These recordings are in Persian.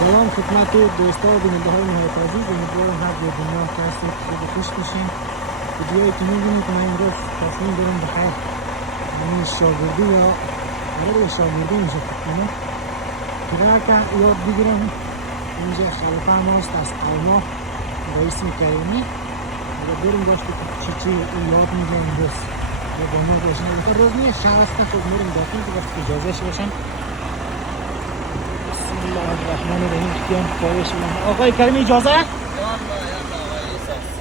سلام خدمت دوستان و بیننده های نهایت عزیز. امیدوارم هر جای دنیا که هستید خوب و خوش باشین. ویدیویی که می‌بینید من امروز تصمیم دارم بخیر این شاگردی یا برای شاگردی میشه کنم ترک یاد بگیرم. اینجا خلیفه ماست از قلما به اسم کریمی و بریم داشته که چی یاد میگه امروز و با ما باشین. البته روز نیه شهر هستن که میریم داخل که وقتی اجازه باشن. بسم الله الرحمن الرحیم. بیام پایش من آقای کریمی اجازه؟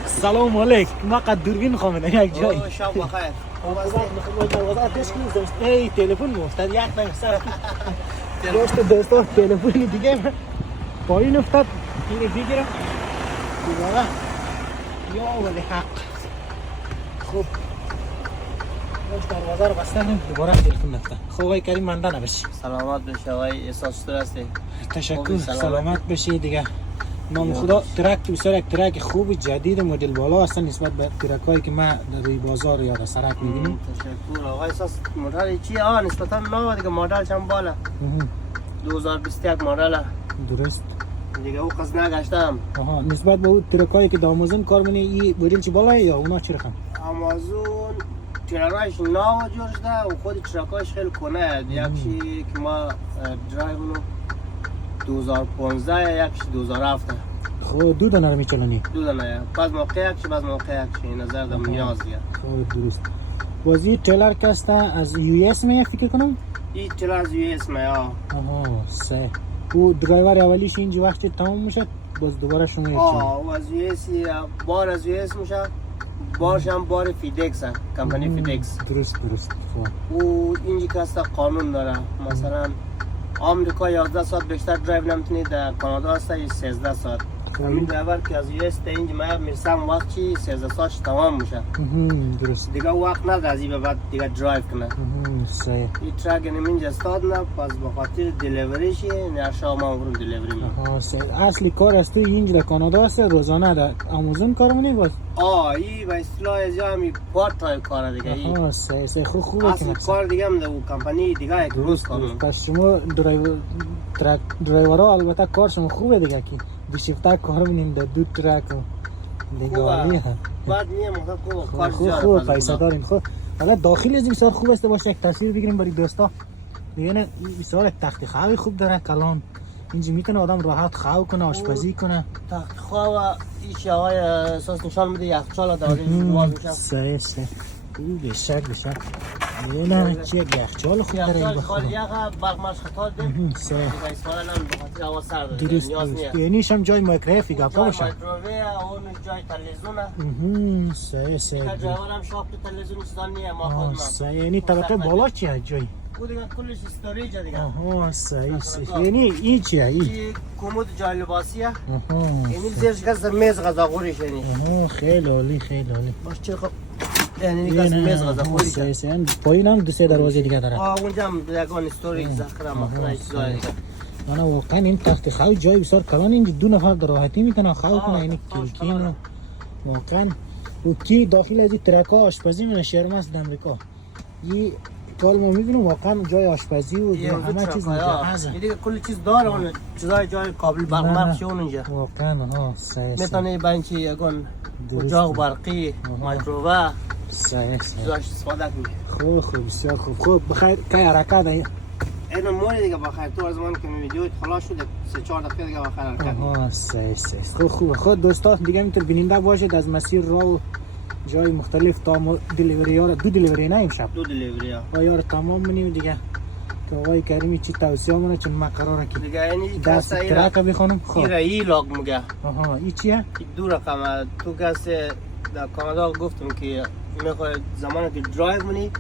سلام علیکم. ما قد دوربین خواهم یک جای شب بخیر. دروازه آتش کنید. ای تلفن افتاد یک دنگ سر دوستان تلفن دیگه من پایین افتاد. اینو بگیرم دوباره یا ولی حق. خوب دروازه رو بستم دوباره تلفن افتاد. خب آقای کریم منده نباشی. سلامت بشه آقای احساس چطور هستی؟ تشکر. سلامت بشی دیگه. نام خدا. ترک بسیار یک ترک خوب جدید مدل بالا هستن نسبت به ترکایی که ما در روی بازار یا در سرک می‌بینیم. تشکر آقای احساس. مدل چیه؟ نسبتا نو دیگه مدل چند بالا 2021 مدل درست دیگه. او قصد نگشتم. نسبت به اون ترکایی که در آمازون کار می‌کنی این مدل چی بالاه یا اونا چی رقم؟ آمازون ترکایش نو جور شده و خود ترکایش خیلی کنه. یکیشی که ما درایو 2015 یکیش 2017. خب دو دانه رو میچلونی؟ دو دانه. بعض موقع یکیش بعض موقع یکیش. این نظر دم نیاز دیگه. خب درست. بازی تریلر کسته از یو اس می فکر کنم؟ این تریلر از یو اس می سه. او درایور اولیش اینجا وقتی تمام میشه باز دوباره شما یکی. او از یو اس بار از یو اس میشه. بارش هم بار فیدکس هست. کمپانی فیدکس. درست. خب. او اینجا کسته قانون داره. مثلا آمریکا 11 ساعت بیشتر درایو نمیتونید. در کانادا هست 13 ساعت. همین درایور که از یو اس تا اینجا من میرسم وقت چی 13 ساعتش تمام میشه. درست. دیگه وقت نداره از این به بعد دیگه درایو کنه. سه. این ترک اینجا استاد نه پس به خاطر دلیوریش نه شام ما بریم دلیوری میکنم. سه. اصلی کار است تو اینجا در کانادا هست روزانه در آمازون کار می‌کنی باز؟ این به اصطلاح از همین پارت تایم کار دیگه. سه خوبه اصل کار دیگه هم در کمپانی دیگه یک روز کار میکنم. پس شما درایورها البته کار شما خوبه دیگه که دو شیفته کار می‌کنین در دو ترک دیگه عالیه. بعد میام خب کار خوب پیسه داریم. خب حالا داخل از بسیار خوب است. باشه یک تصویر بگیریم برای دوستا. دیگه نه بسیار تخت خوابی خوب داره کلان. اینجا میتونه آدم راحت خواب کنه آشپزی کنه. تخت خواب این شاهای اساس نشان میده یخچال داره باز میشه. سه بشک نه چه یخچال خوب داره این بخوره. یخ برقمش خطا ده. سه اصلا به خاطر هوا سرد درست. یعنیش هم جای مایکروویو گپا باشه. مایکروویو اون جای تلویزیونه. سه که جوار هم شاپ تلویزیون استان نیه ما خودمان. سه یعنی طبقه بالا چیه جای؟ او دیگه کلش استوریج دیگه. سه یعنی این چیه این؟ کمد جای لباسیه. یعنی زیرش کس میز غذاخوریش یعنی. خیلی عالی. باش چه خب یعنی کس میز غذاخوری. سه پایین هم دو سه دروازه دیگه داره. اونجا هم یگان استوریج ذخیره مخزن چیزای دیگه. من واقعا این تخت خواب جای بسیار کلان. اینجا دو نفر در راحتی میتونه خواب کنه. یعنی کلکین واقعا و کی داخل از این ترکا آشپزی من شرم است در امریکا. این کار ما میبینیم واقعا جای آشپزی و همه چیز مجهزه. دیگه کلی چیز داره اون چیزای جای کابل برق اونجا. واقعا میتونه بنچی یگان اجاق برقی مایکروویو چیزاش استفاده کنی. خوب بسیار خوب بخیر که حرکت این موری دیگه بخیر. تو از من که ویدیویت خلاص شده 3-4 دقیقه دیگه بخیر حرکت. خوب خود دوستان دیگه میتونید بیننده باشید از مسیر راه و جای مختلف تا دلیوری ها. دو دلیوری نه امشب؟ دو دلیوری ها آیا رو تمام منیم دیگه که آقای کریمی چی توصیه منه چون ما قراره که دیگه اینی دست ترک بخونم. خب این لاگ میگه. این چیه؟ این دو رقمه. تو کس در کانادا گفتم که میخوای زمانی که درایو منی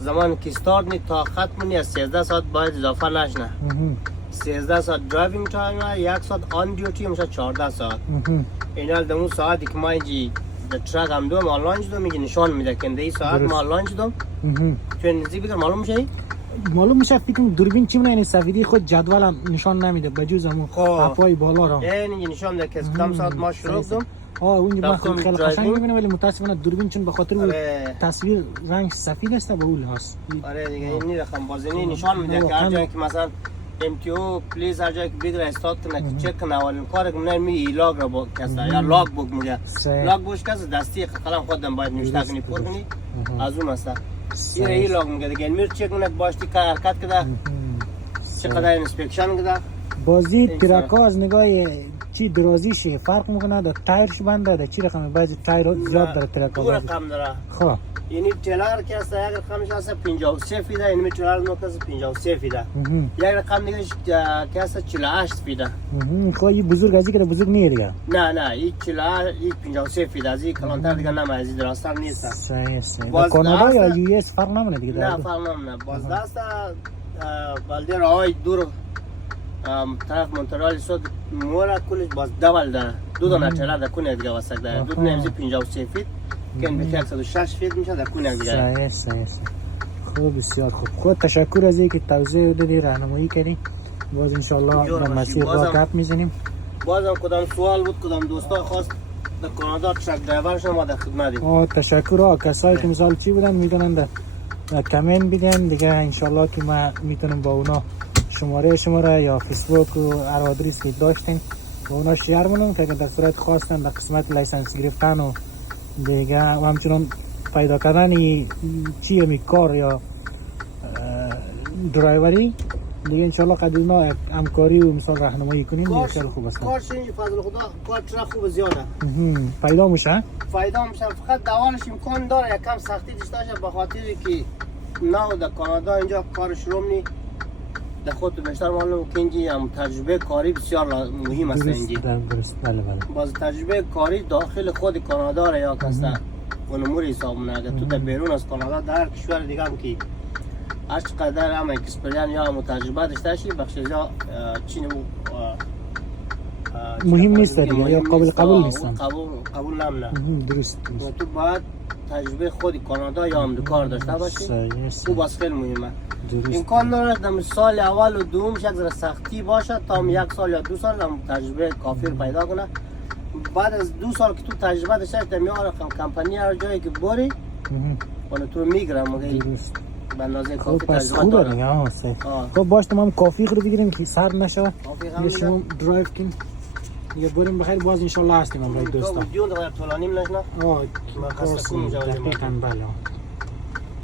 زمانی که استارت نی تا خط منی از 13 ساعت باید اضافه نشنه. 13 ساعت درایوینگ تایم یک ساعت آن دیوتی میشه 14 ساعت. اینال دمون ساعتی که ما اینجی در ترک هم دوم آنلاین شدم میگه نشان میده که این ساعت ما آنلاین شدم. چون نزدیک بگم معلوم میشه فکر دوربین چی مونه. این سفیدی خود جدول هم نشان نمیده بجز همون اپای بالا را یعنی نشان میده که کم ساعت ما شروع کردم. اونجا خیلی قشنگ میبینه ولی متاسفانه دوربین چون به خاطر تصویر رنگ سفید است به اول هست. آره دیگه این رقم بازنی نشان میده که هر جایی که مثلا MTO پلیز هر جایی که بگیره استارت کنه که چک کنه اولین کار که منه می ایلاگ را با کسا یا لاگ بوک میگه لاگ بوش کس دستی قلم خودم باید نوشته کنی پر کنی از اون هسته این لاگ میگه دیگه میر چک کنه باشتی که حرکت کده چقدر انسپکشن کده بازی ترکا از نگاه چی درازیش فرق میکنه در تایرش بنده در چی رقمه بعضی تایر زیاد داره ترکا دو رقم داره خب یعنی تلر که هسته یک رقمش هسته 53 فیده یعنی تلر نوک هسته 53 فیده یک رقم دیگه که هسته 48 فیده خب این بزرگ ازی که بزرگ نیه دیگه نه این 53 فیده از این کلانتر دیگه نمه از این دراستر نیست صحیح در کانادا یا یو اس فرق نمونه دیگه نه فرق نمونه باز دست بلده رای دور طرف مونترال سود مورا کلش باز دبل داره دو دانه تلر در کنه دیگه واسک داره دو دانه 53 فیت که این به 106 فیت میشه در کنه دیگه صحیح خوب بسیار خوب خود تشکر از اینکه توضیح دادی راهنمایی کردی باز انشالله در مسیر راه گپ میزنیم بازم کدام سوال بود کدام دوستا خواست در کانادا ترک درایور شما در خدمتیم تشکر کسایی که مثال چی بودن میدونن در کامنت بدن دیگه انشالله که ما میتونم با اونا شماره یا فیسبوک و هر آدرس که داشتین با اونا شیر منم که در صورت خواستن در قسمت لایسنس گرفتن و دیگه و همچنان پیدا کردن چیه می کار یا درایوری دیگه انشالله قد اونا همکاری و مثال راهنمایی کنیم بسیار خوب است کارش این فضل خدا کار چرا خوب زیاده پیدا میشه فقط دوالش امکان داره یکم سختی داشته باشه به خاطری که نه در کانادا اینجا کار شروع نی در خود بیشتر معلومه که اینجا هم تجربه کاری بسیار مهم است اینجا درست بله باز تجربه کاری داخل خود کانادا را یا کسته اون امور حساب نه اگر تو در بیرون از کانادا در کشور دیگه هم که هر چقدر هم اکسپریان یا هم تجربه داشته شی بخش یا چی مهم نیست دیگه یا قبول نیستن قبول نمونه درست تو باید تجربه خود کانادا یا امریکا داشته باشی تو باز خیلی مهمه امکان داره در سال اول و دوم یک ذره سختی باشه تا هم 1 سال یا 2 سال هم تجربه کافی رو پیدا کنه بعد از 2 سال که تو تجربه داشته در میاره کمپانی هر جایی که بری اون تو میگیره مگه به اندازه کافی تجربه داره خب باش تمام کافی رو بگیریم که سر نشه یه شما درایو کن دیگه بریم بخیر باز انشالله هستیم برای دوستا ویدیو داره طولانی نشه دقیقاً بله